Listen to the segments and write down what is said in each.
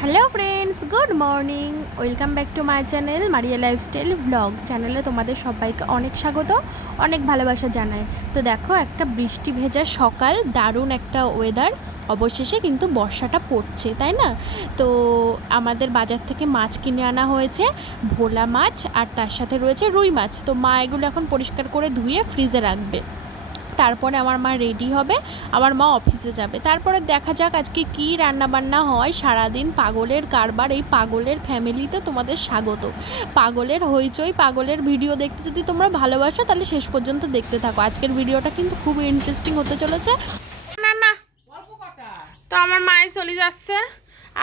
Hello friends good morning welcome back to my channel Maria lifestyle vlog চ্যানেলে তোমাদের সবাইকে অনেক স্বাগত, অনেক ভালোবাসা জানায় তো দেখো, একটা বৃষ্টি ভেজা সকাল, দারুণ একটা ওয়েদার অবশেষে কিন্তু বর্ষাটা পড়ছে, তাই না? তো আমাদের বাজার থেকে মাছ কিনে আনা হয়েছে, ভোলা মাছ, আর তার সাথে রয়েছে রুই মাছ। তো মা এগুলো এখন পরিষ্কার করে ধুয়ে ফ্রিজে রাখবে। তারপরে আমার মা রেডি হবে আমার মা অফিসে যাবে। তারপরে দেখা যাক আজকে কি রান্না বান্না হয়। সারাদিন পাগলের কারবার এই পাগলের ফ্যামিলিতে তোমাদের স্বাগত। পাগলের হইচই পাগলের ভিডিও দেখতে যদি তোমরা ভালোবাসো তাহলে শেষ পর্যন্ত দেখতে থাকো। আজকের ভিডিওটা কিন্তু খুব ইন্টারেস্টিং হতে চলেছে। না না। তো আমার মায়ে চলে যাচ্ছে।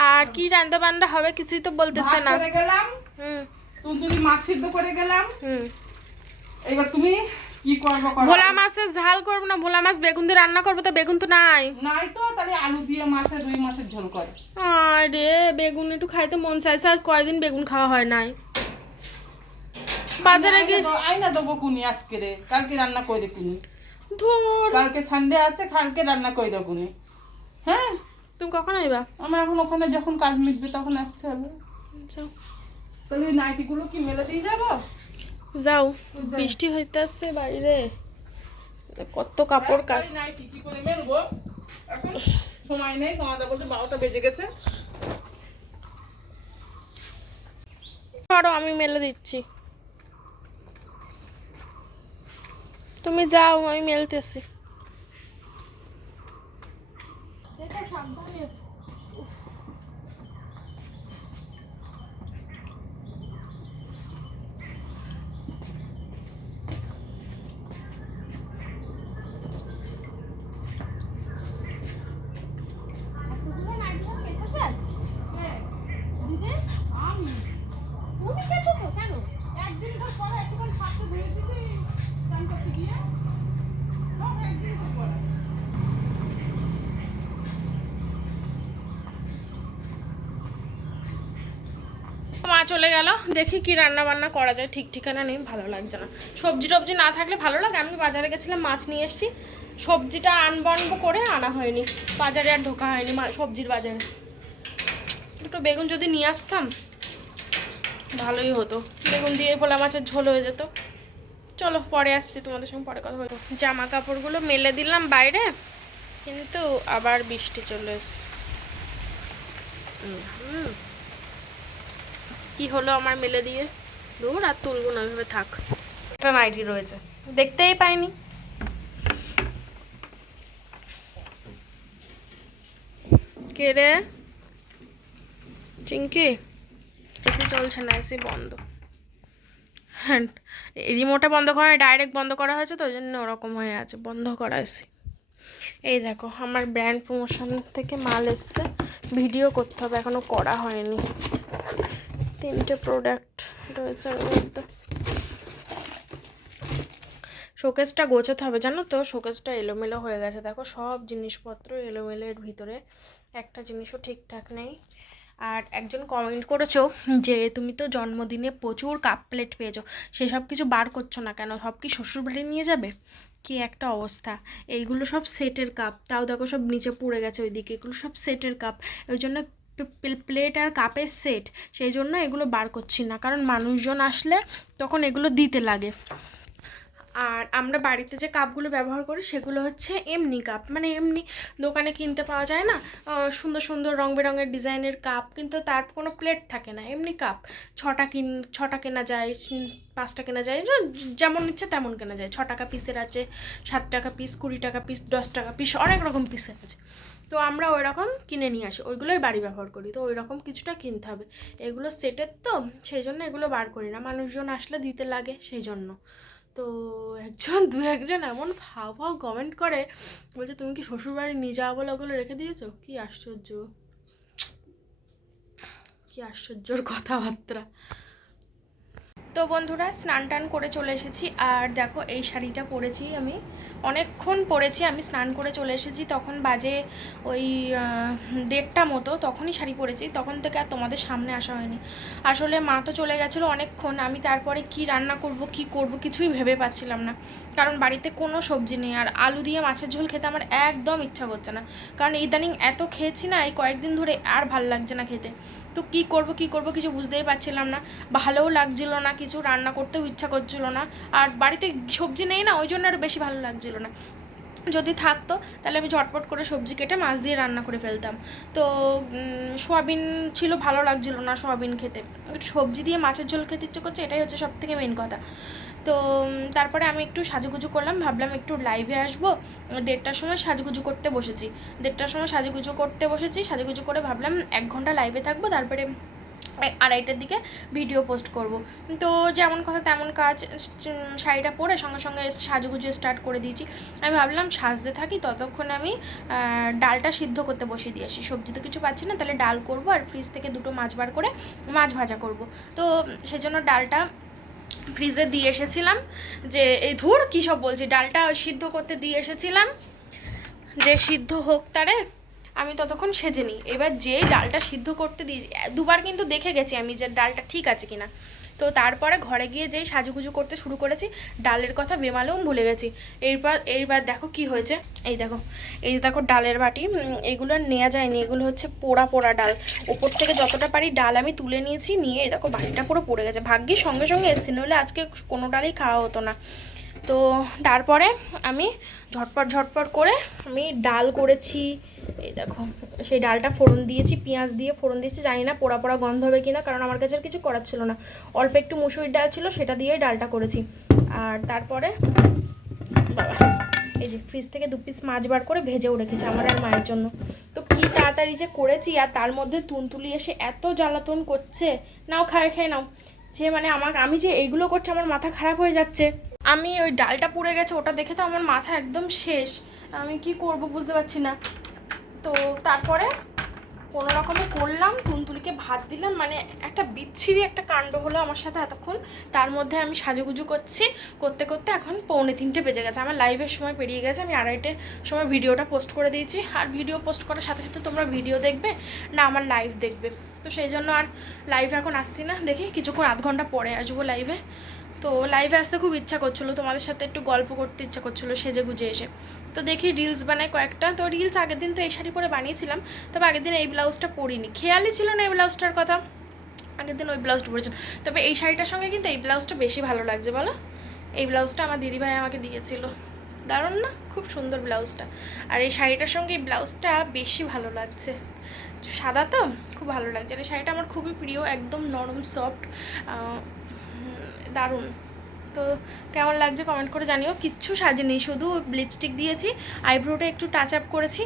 আর কি রান্না বান্না হবে কিছুই তো বলতেছে না। গেলাম। হুম। তুন্দুরি মাছ সিদ্ধ করে গেলাম। হুম। এবার তুমি কি করব করো ভোলা মাছের ঝাল করব না ভোলা মাছ বেগুন দিয়ে রান্না করব তো বেগুন তো নাই। নাই তো তাহলে আলু দিয়ে মাছের রুই মাছের ঝোল করে। আরে বেগুন একটু খাইতে মন চাইছে আর কয়দিন বেগুন খাওয়া হয় নাই। বাজারে গিয়ে আইনা দেবো কুনি আজকে রে কালকে রান্না করে কুনি। ধুর। কালকে সানডে আছে কালকে রান্না করে দেবো কুনি। হ্যাঁ? তুমি কখন আইবা? আমার এখন ওখানে যখন কাজ মিটবে তখন আসতে হবে। যাও তাহলে নাইটিগুলো কি মেলে দিয়ে যাব? যাও বৃষ্টি হইতে আসছে বাইরে। কত কাপড় কাজ। সময় নেই তোমাদের বলতে বারোটা বেজে গেছে। আরও আমি মেলে দিচ্ছি। তুমি যাও আমি মেলতেছি একদিন ধর পরে একটুখানি ছাড়তে ধুয়ে দিছি চান করতে গিয়ে সব একদিন ধর পরে মা চলে গেল। দেখি কি রান্না বান্না করা যায়। ঠিক ঠিকানা নেই, ভালো লাগছে না। সবজি টবজি না থাকলে ভালো লাগে। আমি বাজারে গেছিলাম, মাছ নিয়ে এসেছি। সবজিটা আনব আনব করে আনা হয়নি। বাজারে আর ঢোকা হয়নি সবজির বাজারে। দুটো বেগুন যদি নিয়ে আসতাম, ভালোই হতো। বেগুন দিয়ে ভোলা মাছের ঝোল হয়ে যেত। চলো, পরে আসছি তোমাদের সঙ্গে, পরে কথা হতো জামা কাপড়গুলো মেলে দিলাম বাইরে, কিন্তু আবার বৃষ্টি চলে এসছে হুম। কি হলো আমার মেলে দিয়ে? দূর আর তুলবো না ওইভাবে থাক। একটা নাইটি রয়েছে। দেখতেই পাইনি। কে রে? চিঙ্কি? এসি চলছে না এসি বন্ধ। হ্যাঁ রিমোটে বন্ধ করা ডাইরেক্ট বন্ধ করা হয়েছে তো ওই জন্য ওরকম হয়ে আছে বন্ধ করা এসি এই দেখো আমার ব্র্যান্ড প্রমোশন থেকে মাল এসছে ভিডিও করতে হবে এখনও করা হয়নি। তিনটে প্রোডাক্ট রয়েছে ওর মধ্যে। শোকেসটা গোছাতে হবে, জানো তো? শোকেসটা এলোমেলো হয়ে গেছে। দেখো, সব জিনিসপত্র এলোমেলোর ভিতরে। একটা জিনিসও ঠিকঠাক নেই। আর একজন কমেন্ট করেছ যে, তুমি তো জন্মদিনে প্রচুর কাপ প্লেট পেয়েছ। সেসব কিছু বার করছ না কেন? সব কি শ্বশুরবাড়ি নিয়ে যাবে? কি একটা অবস্থা। এইগুলো সব সেটের কাপ তাও দেখো সব নিচে পড়ে গেছে ওইদিকে। এগুলো সব সেটের কাপ ওই জন্য প্লেট আর কাপের সেট সেই জন্য এগুলো বার করছি না। কারণ মানুষজন আসলে তখন এগুলো দিতে লাগে। আর আমরা বাড়িতে যে কাপগুলো ব্যবহার করি, সেগুলো হচ্ছে এমনি কাপ মানে এমনি দোকানে কিনতে পাওয়া যায় না সুন্দর সুন্দর রং বেরঙের ডিজাইনের কাপ কিন্তু তার কোনো প্লেট থাকে না, এমনি কাপ ছটা কিন, ছটা কেনা যায় পাঁচটা কেনা যায় যেমন ইচ্ছে তেমন কেনা যায়। ছ টাকা পিসের আছে সাত টাকা পিস কুড়ি টাকা পিস দশ টাকা পিস অনেক রকম পিসের আছে। তো আমরা ওই রকম কিনে নিয়ে আসি। ওইগুলোই বাড়ি ব্যবহার করি। তো ওই রকম কিছুটা কিনতে হবে। এগুলো সেটের তো সেই জন্য এগুলো বার করি না। মানুষজন আসলে দিতে লাগে সেই জন্য তো একজন, দু একজন এমন ভাও ভাও কমেন্ট করে, বলছে, তুমি কি শ্বশুরবাড়ি নিয়ে যাওয়া বলে ওগুলো রেখে দিয়েছ? কি আশ্চর্য। কি আশ্চর্যর কথাবার্তা। তো বন্ধুরা, স্নান টান করে চলে এসেছি। আর দেখো, এই শাড়িটা পরেছি আমি। অনেকক্ষণ পরেছি আমি স্নান করে চলে এসেছি। তখন বাজে ওই দেড়টা মতো, তখনই শাড়ি পরেছি। তখন থেকে আর তোমাদের সামনে আসা হয়নি। আসলে মা তো চলে গেছিল অনেকক্ষণ। আমি তারপরে কি রান্না করব, কি করব কিছুই ভেবে পাচ্ছিলাম না। কারণ বাড়িতে কোনো সবজি নেই। আর আলু দিয়ে মাছের ঝোল খেতে আমার একদম ইচ্ছা করছে না। কারণ ইদানিং এত খেয়েছি না, এই কয়েকদিন ধরে আর ভালো লাগছে না খেতে। তো কি করব কি করব কিছু বুঝতেই পারছিলাম না। ভালোও লাগছিল না, কিছু রান্না করতেও ইচ্ছা করছিল না। আর বাড়িতে সবজি নেই না, ওই জন্য আরও বেশি ভালো লাগছিল না। যদি থাকতো, তাহলে আমি ঝটপট করে সবজি কেটে মাছ দিয়ে রান্না করে ফেলতাম। তো সোয়াবিন ছিল, ভালো লাগছিল না সোয়াবিন খেতে। সবজি দিয়ে মাছের ঝোল খেতে ইচ্ছে করছে, এটাই হচ্ছে সব থেকে মেন কথা। তো তারপরে আমি একটু সাজুগুজু করলাম, ভাবলাম একটু লাইভে আসব। দেড়টার সময় সাজুগুজু করতে বসেছি। দেড়টার সময় সাজুগুজু করতে বসেছি, সাজুগুজু করে ভাবলাম এক ঘণ্টা লাইভে থাকব, তারপরে আড়াইটার দিকে ভিডিও পোস্ট করব। তো, যেমন কথা তেমন কাজ শাড়িটা পরে সঙ্গে সঙ্গে সাজুগুজু স্টার্ট করে দিয়েছি। আমি ভাবলাম সাজতে থাকি, ততক্ষণ আমি ডালটা সিদ্ধ করতে বসিয়ে দিয়ে আসি। সবজি তো কিছু পাচ্ছি না, তাহলে ডাল করব আর ফ্রিজ থেকে দুটো মাছ বার করে মাছ ভাজা করব। তো সেই জন্য ডালটা ফ্রিজে দিয়ে এসেছিলাম। যে, এই ধুর, কী সব বলছি? ডালটা সিদ্ধ করতে দিয়ে এসেছিলাম। যে সিদ্ধ হোক তারে, আমি ততক্ষণ সেজে নিই। এবার যে ডালটা সিদ্ধ করতে দিয়েছি দুবার কিন্তু দেখে গেছি আমি যে ডালটা ঠিক আছে কিনা। তো তারপরে ঘরে গিয়ে যেই সাজুগুজু করতে শুরু করেছি, ডালের কথা বেমালেও ভুলে গেছি। এরপর, এইবার দেখো কি হয়েছে। এই দেখো এই দেখো ডালের বাটি এগুলো নেওয়া যায়নি। এগুলো হচ্ছে পোড়া পোড়া ডাল। ওপর থেকে যতটা পারি ডাল আমি তুলে নিয়েছি, নিয়ে এই দেখো বাটিটা পুরো পড়ে গেছে। ভাগ্যি সঙ্গে সঙ্গে এসছি, নইলে আজকে কোনো ডালই খাওয়া হতো না। তো তারপরে আমি ঝটপট ঝটপট করে আমি ডাল করেছি দেখো, সেই ডালটা ফোড়ন দিয়েছি, পেঁয়াজ দিয়ে ফোড়ন দিয়েছি, জানি না পোড়া পোড়া গন্ধ হবে কিনা, কারণ আমার কাছে আর কিছু করার ছিল না। অল্প একটু মুসুরির ডাল ছিল, সেটা দিয়েই ডালটা করেছি। আর তারপরে এই যে ফ্রিজ থেকে দু পিস মাছ বার করে ভেজেও রেখেছি আমার আর মায়ের জন্য। তো কি তাড়াতাড়ি যে করেছি, আর তার মধ্যে তুনতুলি এসে এত জ্বালাতন করছে, নাও খায়, খেয়ে নাও। সে মানে আমার আমি যে এইগুলো করছি, আমার মাথা খারাপ হয়ে যাচ্ছে। আমি ওই ডালটা পুড়ে গেছে, ওটা দেখে তো আমার মাথা একদম শেষ। আমি কি করব বুঝতে পারছি না। তো তারপরে কোনো রকমে করলাম তুনতুলিকে ভাত দিলাম মানে একটা বিচ্ছিরি একটা কাণ্ড হলো আমার সাথে এতক্ষণ। তার মধ্যে আমি সাজুগুজু করছি, করতে করতে এখন পৌনে তিনটে বেজে গেছে। আমার লাইভের সময় পেরিয়ে গেছে, আমি আড়াইটের সময় ভিডিওটা পোস্ট করে দিয়েছি। আর ভিডিও পোস্ট করার সাথে সাথে তোমরা ভিডিও দেখবে, না আমার লাইভ দেখবে। তো সেই জন্য আর লাইভে এখন আসছি না। দেখি কিছুক্ষণ আধ ঘণ্টা পরে আসব লাইভে তো লাইভে আসতে খুব ইচ্ছা করছিল, তোমাদের সাথে একটু গল্প করতে ইচ্ছা করছিল সেজে গুজে এসে। তো দেখি রিলস বানাই কয়েকটা। তো রিলস আগের দিন তো এই শাড়ি পরে বানিয়েছিলাম, তবে আগের দিন এই ব্লাউজটা পরিনি। খেয়ালই ছিল না এই ব্লাউজটার কথা। আগের দিন ওই ব্লাউজটা পরেছিলাম। তবে এই শাড়িটার সঙ্গে কিন্তু এই ব্লাউজটা বেশি ভালো লাগছে, বলো? এই ব্লাউজটা আমার দিদিভাই আমাকে দিয়েছিল। দারুণ না? খুব সুন্দর ব্লাউজটা আর এই শাড়িটার সঙ্গে এই ব্লাউজটা বেশি ভালো লাগছে। সাদা তো? খুব ভালো লাগছে। আর এই শাড়িটা আমার খুবই প্রিয়, একদম নরম সফট দারুণ। তো কেমন লাগছে কমেন্ট করে জানিও। কিচ্ছু সাজেনি শুধু লিপস্টিক দিয়েছি আইব্রোটা একটু টাচ আপ করেছি,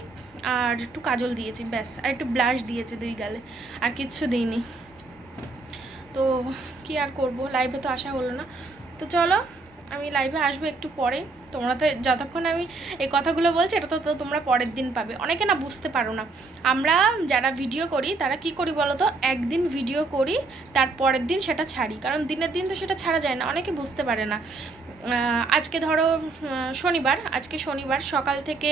আর একটু কাজল দিয়েছি, ব্যাস। আর একটু ব্লাশ দিয়েছে দুই গালে, আর কিচ্ছু দিইনি। তো কি আর করব? লাইভে তো আসা হলো না। তো চলো, আমি লাইভে আসব একটু পরে। তোমরা তো যতক্ষণ আমি এই কথাগুলো বলছি, এটা তো তোমরা পরের দিন পাবে। অনেকে না বুঝতে পারো না। আমরা যারা ভিডিও করি, তারা কি করি বলো তো? একদিন ভিডিও করি, তার পরের দিন সেটা ছাড়ি। কারণ দিনের দিন তো সেটা ছাড়া যায় না, অনেকে বুঝতে পারে না। আজকে ধরো শনিবার, আজকে শনিবার সকাল থেকে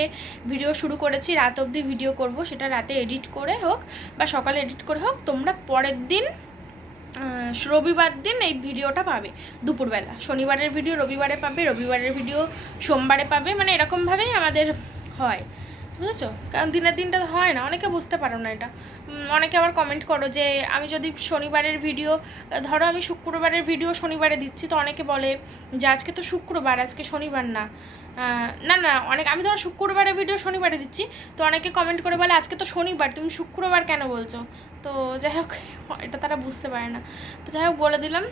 ভিডিও শুরু করেছি, রাত অবধি ভিডিও করব, সেটা রাতে এডিট করে হোক বা সকালে এডিট করে হোক, তোমরা পরের দিন রবিবার দিন এই ভিডিওটা পাবে, দুপুরবেলা। শনিবারের ভিডিও রবিবারে পাবে, রবিবারের ভিডিও সোমবারে পাবে মানে এরকমভাবেই আমাদের হয়। বুঝেছ? কারণ দিনের দিনটা হয় না, অনেকে বুঝতে পারো না এটা। অনেকে আবার কমেন্ট করো যে, আমি যদি শনিবারের ভিডিও, ধরো আমি শুক্রবারের ভিডিও শনিবারে দিচ্ছি, তো অনেকে বলে যে, আজকে তো শুক্রবার, আজকে শনিবার না। না না, অনেক, আমি ধরো শুক্রবারের ভিডিও শনিবারে দিচ্ছি, তো অনেকে কমেন্ট করে বলে, আজকে তো শনিবার, তুমি শুক্রবার কেন বলছো? তো যাই হোক, এটা তারা বুঝতে পারে না। তো যাই হোক, বলে দিলাম।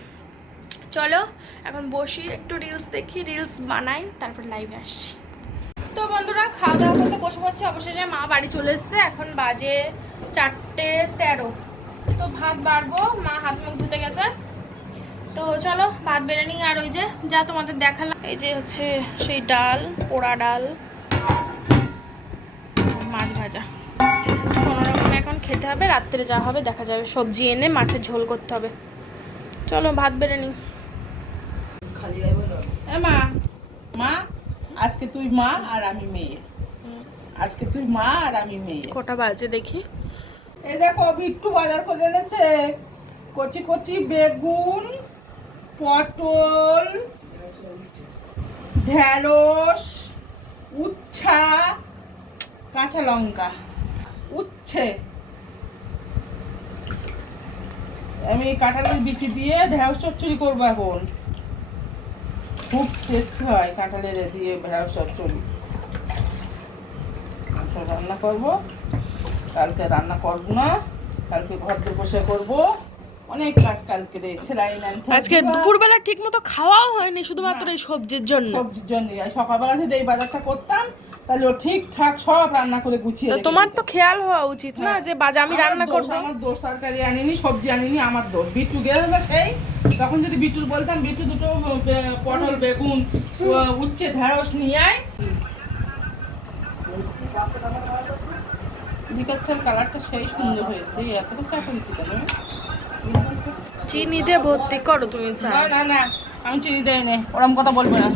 চলো, এখন বসি, একটু রিলস দেখি রিলস বানাই, তারপর লাইভে আসছি। তো বন্ধুরা, খাওয়া দাওয়া করতে বসে পড়ছি, অবশেষে মা বাড়ি চলে এসছে, এখন বাজে চারটে তেরো। তো ভাত বাড়বো, মা হাত মুখ ধুতে গেছে। তো চলো, ভাত বেড়ে নিই, আর ওই যে, যা তোমাদের দেখালাম, এই যে হচ্ছে সেই ডাল, পোড়া ডাল, মাছ ভাজা। খেতে হবে রাত্রে যা হবে দেখা যাবে। সবজি এনে মাছের ঝোল করতে হবে। চলো ভাত বেড়ে নি মা। মা আজকে তুই মা আর আমি মেয়ে। আজকে তুই মা আর আমি মেয়ে। কটা বাজে দেখি। এই দেখো বিট্টু বাজার করে এনেছে। কচি কচি বেগুন পটল ঢেঁড়স উচ্ছা কাঁচা লঙ্কা। উচ্ছে। আমি কাঁঠালের বিচি দিয়ে ঢেঁড়স চচ্চড়ি করব এখন। খুব টেস্টি হয় কাঁঠালের দিয়ে ঢেঁড়স চচ্চড়ি। রান্না করব। কালকে রান্না করব না কালকে ঘর বসে করব। অনেক কাজ কালকে সেলাই আজকে দুপুরবেলা ঠিক মতো খাওয়াও হয়নি শুধুমাত্র এই সবজির জন্য। সবজির জন্য সকালবেলা যদি এই বাজারটা করতাম তাহলে ও ঠিকঠাক সব রান্না করে গুছিয়ে তোমার তো খেয়াল হওয়া উচিত না। যে বাজে আমি রান্না করব। আমার দোষ তরকারি আনিনি সবজি আনিনি আমার দোষ। বিট্টু গেল না সেই? তখন যদি বিট্টুর বলতাম বিট্টু দুটো পটল বেগুন উচ্ছে ঢেঁড়স নিয়ে আয়। বিকাচ্ছার কালারটা সেই সুন্দর হয়েছে এতটা চা করেছি কেন? চিনি দিয়ে ভর্তি করো তুমি চা। না না না আমি চিনি দেয় নে ওরম কথা বলব না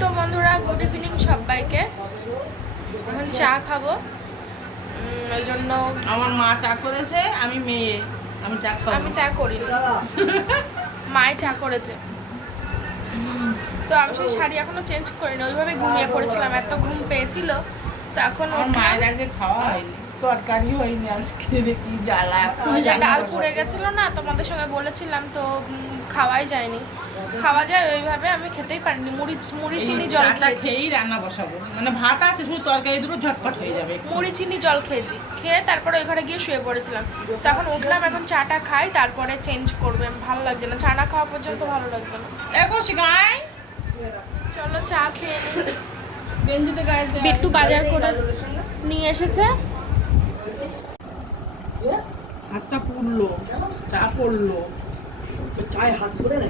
তো বন্ধুরা গুড ইভিনিং সবাইকে এখন চা খাব। ওই জন্য আমার মা চা করেছে আমি মেয়ে আমি চা খাব। আমি চা করিনি মায়ে চা করেছে। তো আমি সেই শাড়ি এখনও চেঞ্জ করিনি ওইভাবে ঘুমিয়ে পড়েছিলাম এত ঘুম পেয়েছিল তো এখন আমার মায়ের আগে খাওয়া হয়নি। তরকারি হয়নি আজকে কি জ্বালা। ডাল পুড়ে গেছিল না তোমাদের সঙ্গে বলেছিলাম তো খাওয়াই যায়নি। খাওয়া যায় ওইভাবে আমি খেতেই পারিনি। মুড়ি মুড়ি চিনি জল খেয়েই রান্না বসাবো। মানে ভাত আছে শুধু তরকারি দুটো ঝটপট হয়ে যাবে। মুড়ি চিনি জল খেয়েছি। খেয়ে তারপরে ওই ঘরে গিয়ে শুয়ে পড়েছিলাম। তখন উঠলাম এখন চাটা খাই তারপরে চেঞ্জ করবে। ভালো লাগছে না। চা না খাওয়া পর্যন্ত ভালো লাগবে না। দেখো শিখাই চলো চা খেয়ে নিই বিট্টু বাজার করে নিয়ে এসেছে। হাতটা পুড়লো চা পড়ল চায় হাত পুড়ে না।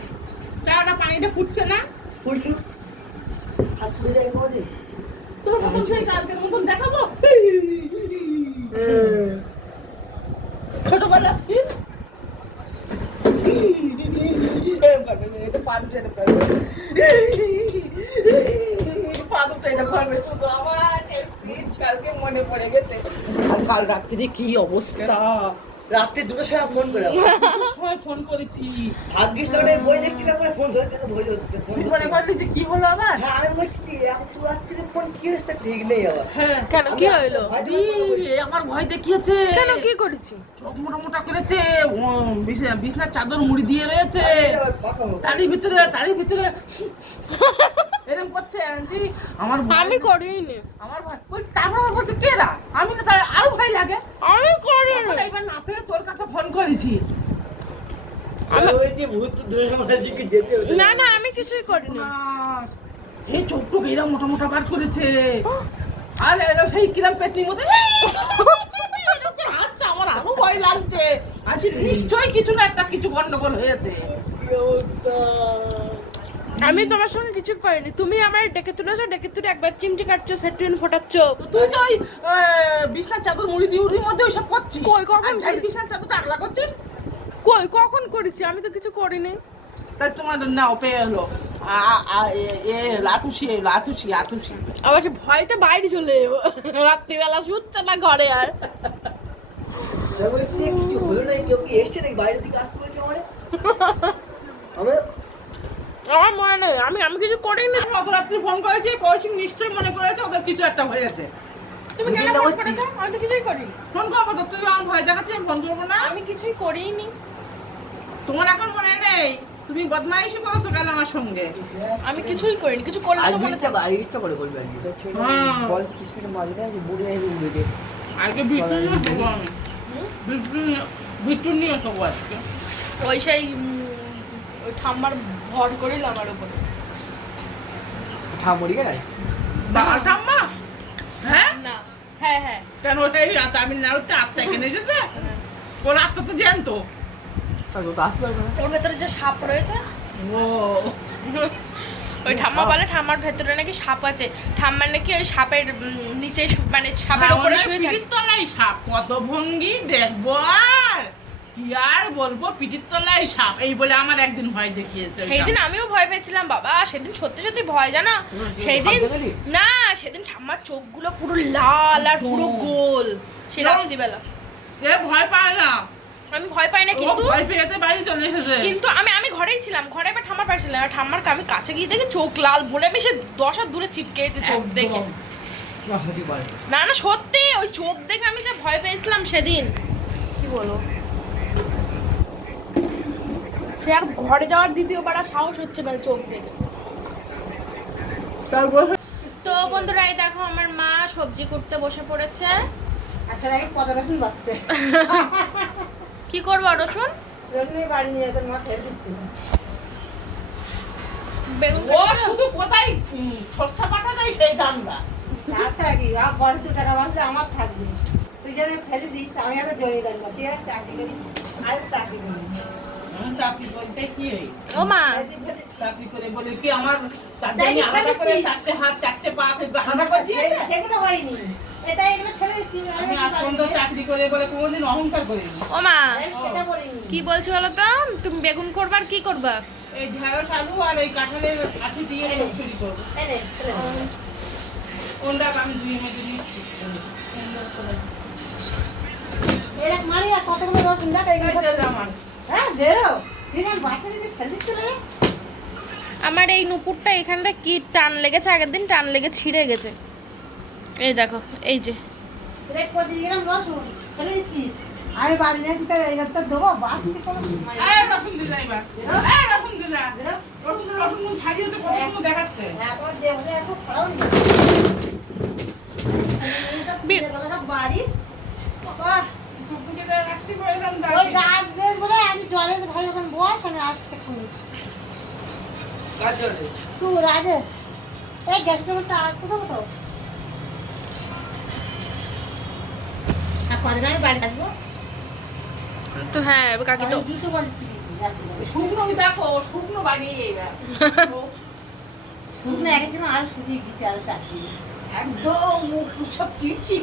চাটা পানিটা ফুটছে না? হাত যায় মতন সেই কালকের মতন দেখাবো? ছোটবেলা মনে আর কাল রাত্রি কি অবস্থা? রাত্রে দুটো সময় ফোন করে সময় ফোন করেছি। ভাগ্যিস তো বই দেখছিলাম বলে ফোন ধরে যেতে ভয় হচ্ছে ফোন মনে করলি যে কি হলো আবার? হ্যাঁ আমি বলছি যে এখন তুই রাত্রিরে ফোন কি হয়েছে ঠিক নেই আবার। হ্যাঁ কেন কি। এই, আমার ভয় দেখিয়েছে। কেন কি করেছি? চোখ মোটা মোটা করেছে বিছনার চাদর মুড়ি দিয়ে রয়েছে। তারই ভিতরে তারই ভিতরে। এরকম করছে আনছি। আমার আমি করিনি। আমার ভয় বলছি তারপর আমার বলছে কেরা আমি না তার আরও ভয় লাগে। আমি করিনি। এবার না পেরে তোর কাছে ফোন করেছি। কি। না না? আমি কিছুই করিনি। এই চোখটুক এরা মোটা মোটা বার করেছে। আর এরা সেই কিরাম পেটনির মধ্যে হাসছে আমার আরও ভয় লাগছে। আজকে নিশ্চয়ই কিছু না একটা কিছু গন্ডগোল হয়েছে। কি অবস্থা? আমি তোমার সঙ্গে কিছু করিনি। তুমি আমার ডেকে তুলেছো ডেকে তুলে একবার চিমটি কাটছো সেটুইন ফোটাচ্ছ। তুই তো ওই বিছনার চাদর মুড়ি দিয়ে উড়ির মধ্যে ওইসব করছিস? কই, কখন? বিছনার চাদরটা আগলা করছিস? কই কখন করেছি? আমি তো কিছু করিনি। তাই তোমার নাও পেয়ে এলো। আ- আ- এ- এ লাতুসি এ লাতুসি আতুসি আবার সে ভয়তে বাইরে চলে এলো। রাত্রিবেলা শুচ্ছে না ঘরে আর। আমি কিছু হলো না? কেউ কি এসছে নাকি বাইরে থেকে আসতে আমারে আমরা মনে নেই আমি আমি কিছু করিনি। অত রাত্রি ফোন করেছি কৌশিক নিশ্চয়ই মনে করেছে ওদের কিছু একটা হয়েছে তুমি কেন ফোন করেছ? আমি তো কিছুই করিনি। ফোন করব তো তুই আমার ভয় দেখাচ্ছিস আমি ফোন করব না। আমি কিছুই করিনি। তোমার এখন মনে নেই? তুমি বদমাইশি করেছ কেন আমার সঙ্গে? আমি কিছুই করিনি কিছু করলে তো আজকে মনে ইচ্ছা আজকে ইচ্ছা করে করবে হ্যাঁ। বল কিসমিটা মাঝে আছে বুড়ে আসবে উড়ে দে আগে বিট্টু নিয়ে দেবো আমি। বিট্টু নিয়ে- দেবো আজকে। ওই সেই ওই ঠাম্মার ভর করিল আমার উপরে। ঠামড়ি কে নাই ঠাম্মা? হ্যাঁ? না। হ্যাঁ হ্যাঁ। কেন ওটাই তামিলনাড়ুতে আত্মা এখানে এসেছে? ওর আত্মা তো জ্যান্ত। ওর ভেতরে যে সাপ রয়েছে? ও। ওই ঠাম্মা বলে ঠাম্মার ভেতরে নাকি সাপ আছে। ঠাম্মা নাকি ওই সাপের নিচে মানে সাপের উপরে শুয়ে থাকে। তো নাই সাপ। কত ভঙ্গি দেখব আর কি আর বলব? পিঠির তলায় সাপ। এই বলে আমার একদিন ভয় দেখিয়েছে ওই সেই দিন আমিও ভয় পেয়েছিলাম বাবা। সেদিন সত্যি সত্যি ভয় জানো? সেই দিন না? সেদিন ঠাম্মার চোখগুলো পুরো লাল আর পুরো গোল। সে রাত্রিবেলা এ ভয় পায় না। আমি ভয় পাই না কিন্তু ভয় পেয়েতে বাড়ি চলে এসেছে। কিন্তু আমি আমি ঘরেই ছিলাম। ঘরে এবার ঠাম্মার পাশে ছিলাম। ঠাম্মার আমি কাছে গিয়ে দেখি চোখ লাল বলে আমি সে দশ হাত দূরে ছিটকে গেছে চোখ দেখে। না না সত্যি ওই চোখ দেখে আমি যে ভয় পেয়েছিলাম সেদিন। কি বলো? সে আর ঘরে যাওয়ার দ্বিতীয়বার আর সাহস হচ্ছে না চোখ দেখে। তো বন্ধুরা এই দেখো আমার মা সবজি করতে বসে পড়েছে। আচ্ছা আগে কত কি করব রসুন? জন্যই বাড়ি নিয়ে যেতে মা ফেলে দিচ্ছি। বেগুন ও শুধু কোথায় সস্তা পাঠা যায় সেই দামটা। আচ্ছা কি আর বড় টাকা বাঁচলে আমার থাকবে। তুই যেন ফেলে দিস আমি একটা জমি দাঁড়িয়ে তুই আর চাকরি করি। আর চাকরি করি। চাকরি কি ও মা। চাকরি করে বলে কি আমার তার আলাদা করে চারটে হাত চারটে পা আলাদা করছি সেগুলো হয়নি। এটাই এগুলো ফেলে দিচ্ছি আমি আজ পর্যন্ত চাকরি করে বলে কি বলছো তো? তুমি বেগুন করবা আর কি করবা? এই ঢেঁড়স আলু আর এই কাঁঠালের আঠি দিয়ে করব। কোনটা আমি দুই মেজে দিচ্ছি? এরকম মারি আর কতগুলো দেখ এইটা আমার হ্যাঁ এই নুপুরটা এখানটা কি টান লেগেছে আগের দিন টান লেগে ছিঁড়ে গেছে এই দেখো এই যে আমি বাড়ি নিয়েছি তো এইবার তো দেবো বাসি কোনো রসুন দিদা এবার রসুন দিদা রসুন রসুনগুলো ছাড়িয়েছে কত সুন্দর দেখাচ্ছে বাড়ি বাবা, ওই গাছ বেশ বলে আমি জলের ঘরে যখন বস আমি আসছে খুনি তুই রাজে। এই গ্যাসের মধ্যে আসতে দেবো তো? আর পরে আমি বাড়ি আসব তো হ্যাঁ কাকি তো। শুকনো দেখো শুকনো বানিয়ে শুকনো আর শুকিয়ে গেছে আর চাকরি একদম মুখ সব চিনছি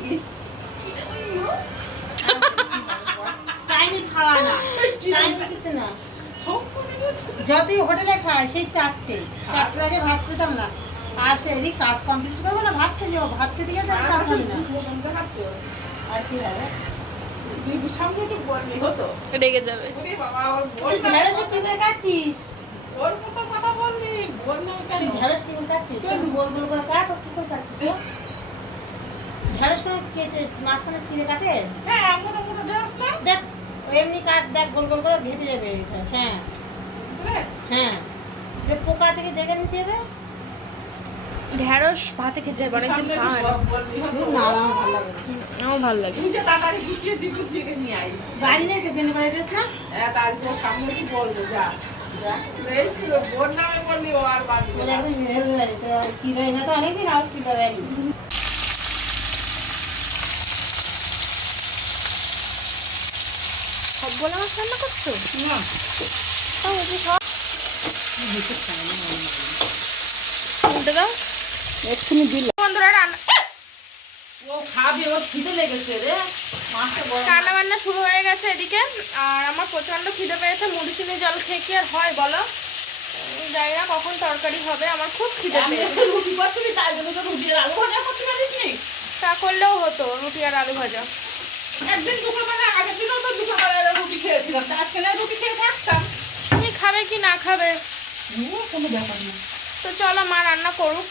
টাইমে খাওয়া না। টাইমে কিছু না। যতই হোটেলে খায় সেই চারটে। চারটে আগে ভাত খেতাম না। আর সেই কাজ কমপ্লিট করব না ভাত খেয়ে যাব। ভাত খেতে গেলে আর কাজ হবে না। আর কি হবে? রেগে যাবে। মাঝখানে চিড়ে কাটে? হ্যাঁ এমন এমন ঢেঁড়স না দেখ ও এমনি কাট দেখ গোল গোল করে ভেজে যাবে হ্যাঁ। হ্যাঁ। যে পোকা থেকে দেখে নিতে হবে ঢ্যাঁড়স ভাতে খেতে হবে অনেকদিন খাওয়া আমার ভালো লাগে আমার তুই যে তাড়াতাড়ি গুছিয়ে দিবি থেকে নিয়ে আই বাড়ি নেই তো বেনে বাড়ি না? হ্যাঁ সামনে কি বলব যা। বেশ ছিল, বোন নামে বললি ও আর বাড়বে বলে না। একদম মেরে ফেলে তো কি রয়ে না তো অনেকদিন আর কি বলে মাছ রান্না করছ? না, উল্টে দাও। এক্ষুনি দিল বন্ধুরা রান্না ও খাবে ওর খিদে লেগেছে রে। রান্না বান্না শুরু হয়ে গেছে এদিকে। আর আমার প্রচণ্ড খিদে পেয়েছে মুড়ি চিনি জল খেয়ে কি আর হয় বলো? জানি না কখন তরকারি হবে আমার খুব খিদে পেয়েছে। রুটি করছিলি তাই জন্য তো রুটি আর আলু ভাজা করতে পারিস তা করলেও হতো রুটি আর আলু ভাজা। একদিন দুপুরবেলা আগের দিনও তো দুপুরবেলা রুটি খেয়েছিলাম আজকে না রুটি খেয়ে থাকতাম। তুমি খাবে কি না খাবে? কোনো ব্যাপার না। তো চলো মা রান্না করুক।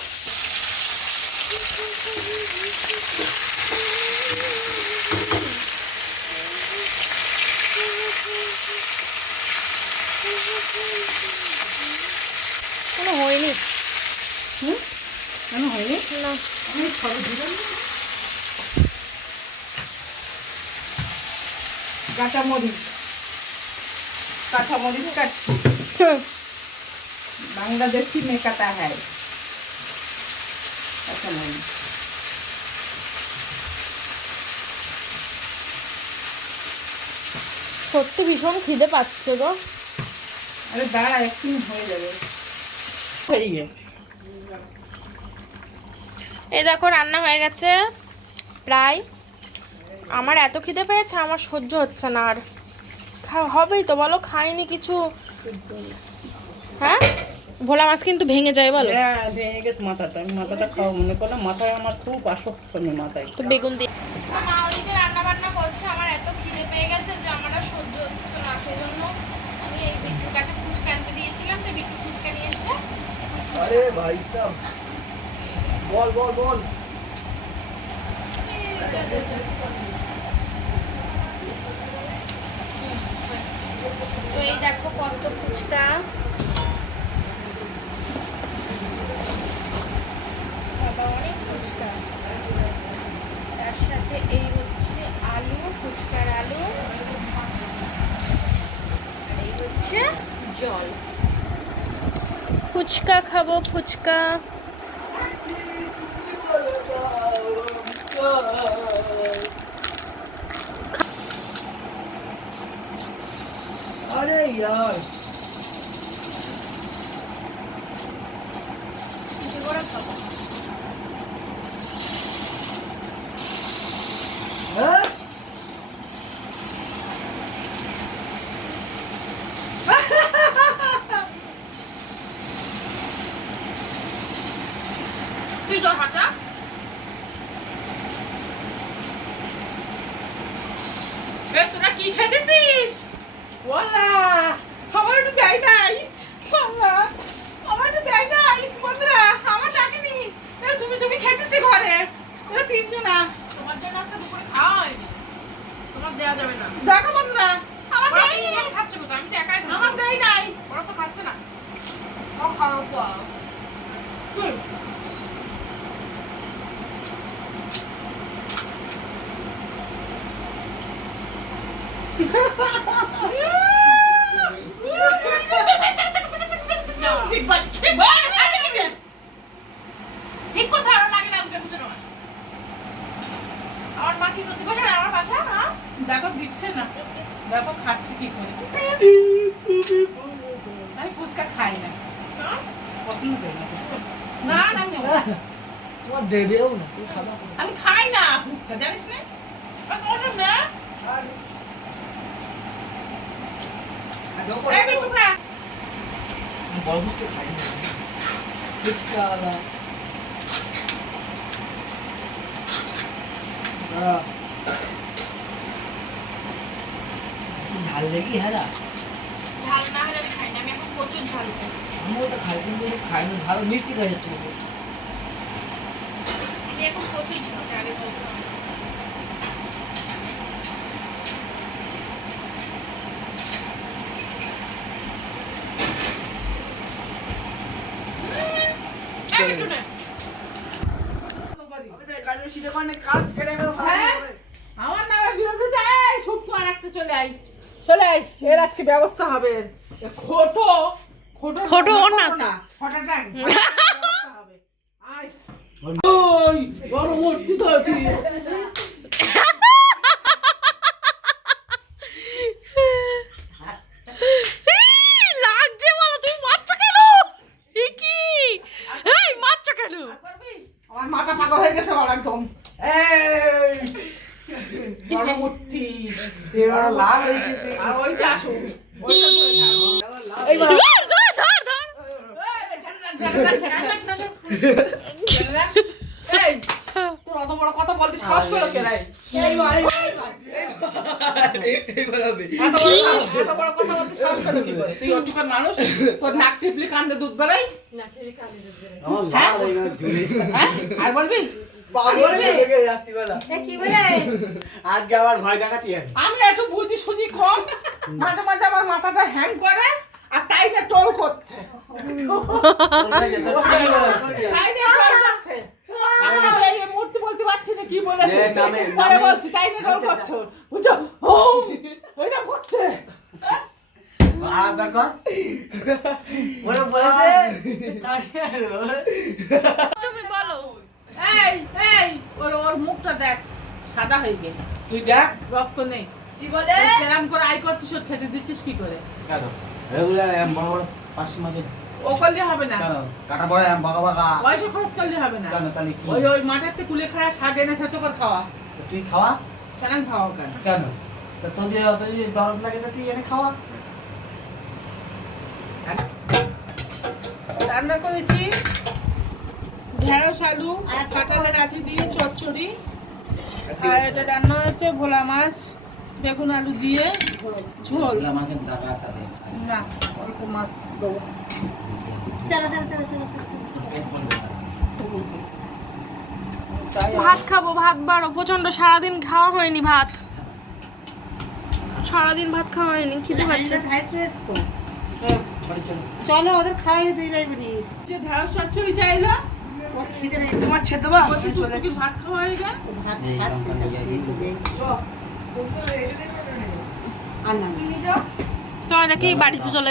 কোনো হয়নি। কেন হয়নি? না। আমি সবে দিলাম কাঁচা মরিচ। কাঁচামরিচ কাটছি বাংলাদেশি মেকাটা হ্যায়। সত্যি ভীষণ খিদে পাচ্ছে গো। আরে দাঁড়া এক হয়ে যাবে। এই দেখো রান্না হয়ে গেছে। প্রায়। আমার এত খিদে পেয়েছে আমার সহ্য হচ্ছে না আর। হবেই তো বলো খাইনি কিছু। হ্যাঁ? ভোলা মাছ কিন্তু ভেঙে যায় বলো। হ্যাঁ ভেঙে গেছে মাথাটা আমি মাথাটা খাওয়া মনে করলাম মাথায় আমার খুব আসক্ত আমি মাথায়। তো বেগুন দিয়ে মা ওইদিকে রান্না বান্না করছে আমার এত খিদে পেয়ে গেছে যে আমার আর সহ্য হচ্ছে না সেই জন্য আমি এই বিট্টুর কাছে ফুচকা আনতে দিয়েছিলাম তো বিট্টু ফুচকা নিয়ে এসছে। আরে ভাই সাহ। বল বল বল। তো দেখো কত ফুচকা। বাবা, অনেক ফুচকা। তার সাথে এই হচ্ছে আলু, ফুচকার আলু। এই হচ্ছে জল। ফুচকা খাব, ফুচকা। আরে ইয়ার কি করে খাব হ্যাঁ তুই জল হাতা এ তোরা কি খেতেছিস ওলা আমার একটু দেয় নাই আল্লাহ আমার একটু দেয় নাই বন্ধুরা আমার ডাকেনি এ চুপি চুপি খেতেছি ঘরে এরা তিনজনা তোমার জন্য আজকে দুপুরে খাওয়া হয়নি তোমার দেওয়া যাবে না দেখো বন্ধুরা আমার ওরা দেয় তিনজন খাচ্ছে কোথাও আমি তো একাই আমার খাচ্ছি দেয় নাই ওরা তো খাচ্ছে না ও খাওয়া পাওয়া ঠিক বাজ ঠিক বাজ ঠিক কোথাও আর লাগে না উঠে বসে রও। আমার মা কি করতে বসে না আমার বাসা হ্যাঁ দেখো দিচ্ছে না দেখো খাচ্ছে কি করে আমি ফুচকা খাই না হ্যাঁ? পছন্দ করি না ফুচকা না না আমি খাব না। তোমার দেবেও না তুমি খাবা কোথায়? আমি খাই না ফুচকা জানিস না আর বসে না আর আর দেখো, এই বিট্টু খা। আমি বড় বুঝতে খাই না ফুচকা বা দাঁড়া। কি ঝাল লেগে হ্যাঁ রা? ঝাল না হলে আমি খাই না আমি এখন প্রচুর ঝাল খাই আমিও তো খাই কিন্তু খাই না ঝাল মিষ্টি খাই যাচ্ছে আমি এখন প্রচুর ঝাল খাই আগে বলতাম না। উম, এই বিট্টু নে। হ্যাঁ? আমার নামে বিরোধী যায় শুক্তো আর একটা চলে আই চলে আই এর আজকে ব্যবস্থা হবে। খোটো খোটো খোটো ওর না খোটাটা হবে। আয়। ওই বড় মূর্তি তো আছে এই, লাগছে বলো তুমি মারছো কেন এ কি এই মারছো কেন আমার মাথা পাকা হয়ে গেছে বল একদম এই বড় মূর্তি এবার লাল হয়ে গেছে আর ওইটা আসো ওইটা ধরে থাকো। এইবার ধর ধর ধর ধর এই, তোর অত বড় কথা বলতে সাহস পেল কে রে? এইবার এইবার এইবার হবে এত বড় কথা- এত বড় কথা বলতে সাহস পেল কি করে? তুই ওটুকার মানুষ, তোর নাক টিপলি কান্দে দুধ বেরোয়? আমার লাল হয়ে গেল ঝুলে হ্যাঁ? আর বলবি? পাগল হয়ে গেছে রাত্রিবেলা এ কি বলে আজকে আবার ভয় দেখাতি আমি একটু বুঝি সুঝি কম। মাঝে মাঝে আমার মাথাটা হ্যাং করে আর তাই না টোল করছে। তাই না টোল করছে। আমরা এই মূর্তি বলতে পারছি না কি বলেছে। পরে বলছি তাই না টোল করছ। বুঝছ? ও ওইটা করছে। তুমি বলো এই এই ওর ওর মুখটা দেখ সাদা হয়ে গেছে। তুই দেখ। রক্ত নেই। কি বলে? সেরাম করে আই করছিস ওর খেতে দিচ্ছিস কি করে? কেন? রেগুলার এম বড় বড় পাঁচশো মাঝে। ও করলে হবে না। কাটা পড়ে এম বাঁকা বাঁকা। পয়সা খরচ করলে হবে না। কেন তাহলে কি? ওই ওই মাঠের থেকে কুলে খাড়া শাক এনে খেতে করে খাওয়া। তুই খাওয়া? কেন খাওয়া কেন? কেন? তা তোর যদি দরদ লাগে তা তুই এনে খাওয়া। রান্না করেছি। ঢেঁড়স আলু কাঁঠালের আঠি দিয়ে চচ্চড়ি আর এটা রান্না হয়েছে ভোলা মাছ বেগুন আলু দিয়ে ঝোল। না অল্প মাছ দেবো। ভাত খাব ভাত বাড়ো প্রচণ্ড সারাদিন খাওয়া হয়নি ভাত। সারাদিন ভাত খাওয়া হয়নি খিদে পাচ্ছে। হ্যান্ডেল হাইট রয়েছে তো। বাড়ি চলো। চলো ওদের খাওয়াই তুই যাইবি ঢেঁড়স চচ্চড়ি চাইলো তোমার ছেদ ভাত খাওয়া হয়ে গেল। আর না বাড়িতে চলে